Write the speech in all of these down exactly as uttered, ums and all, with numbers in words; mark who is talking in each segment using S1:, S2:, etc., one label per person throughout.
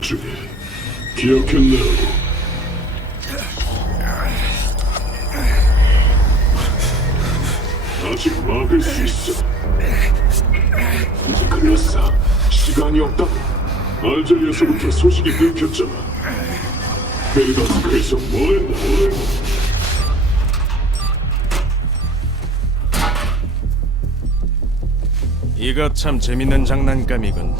S1: 중에 기억했나고. 아직 막을 수 있어. 이제 끝났어. 시간이 없다. 알제리에서부터 소식이 끊겼잖아. 베르단스크에서 뭐했나?
S2: 이거 참 재밌는 장난감이군.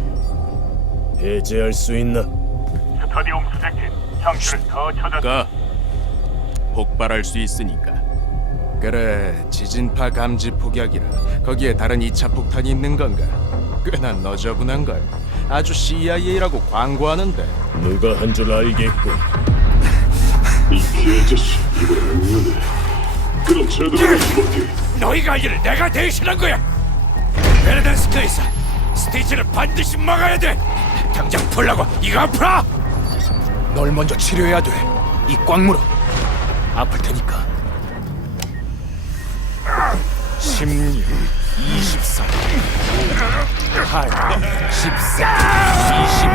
S3: 해제할 수 있나?
S4: 스타디움 수색팀 장치를 더 찾아.
S2: 가 폭발할 수 있으니까. 그래, 지진파 감지 폭약이라 거기에 다른 이 차 폭탄이 있는 건가? 꽤나 너저분한 걸. 아주 씨아이에이라고 광고하는데.
S3: 누가 한 줄 알겠군.
S1: 이 개자식 이번엔 응연해. 그럼 제대로 해볼게.
S4: 너희가 할 일을 내가 대신한 거야. 베르단스크에서 스티치를 반드시 막아야 돼. 당장 풀라고. 이거 안 풀어. 널 먼저 치료해야 돼. 이 꽉 물어. 아플 테니까. 십육, 이십사, 팔, 십사, 이십,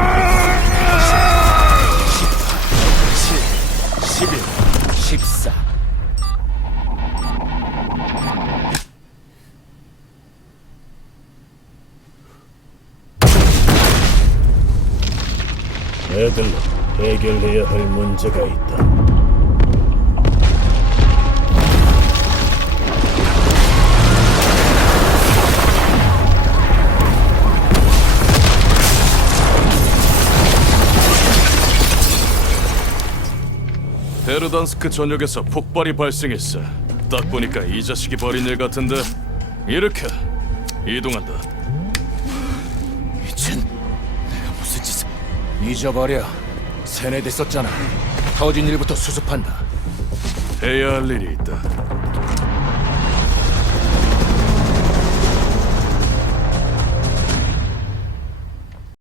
S4: 십팔, 십칠, 십일, 십사.
S3: 애들 해결해야 할 문제가 있다.
S2: 베르단스크 전역에서 폭발이 발생했어. 딱 보니까 이 자식이 벌인 일 같은데. 이렇게 이동한다.
S4: 미친. 내가 무슨 짓을. 잊어버려. 세뇌됐었잖아. 터진 일부터 수습한다.
S2: 해야 할 일이 있다.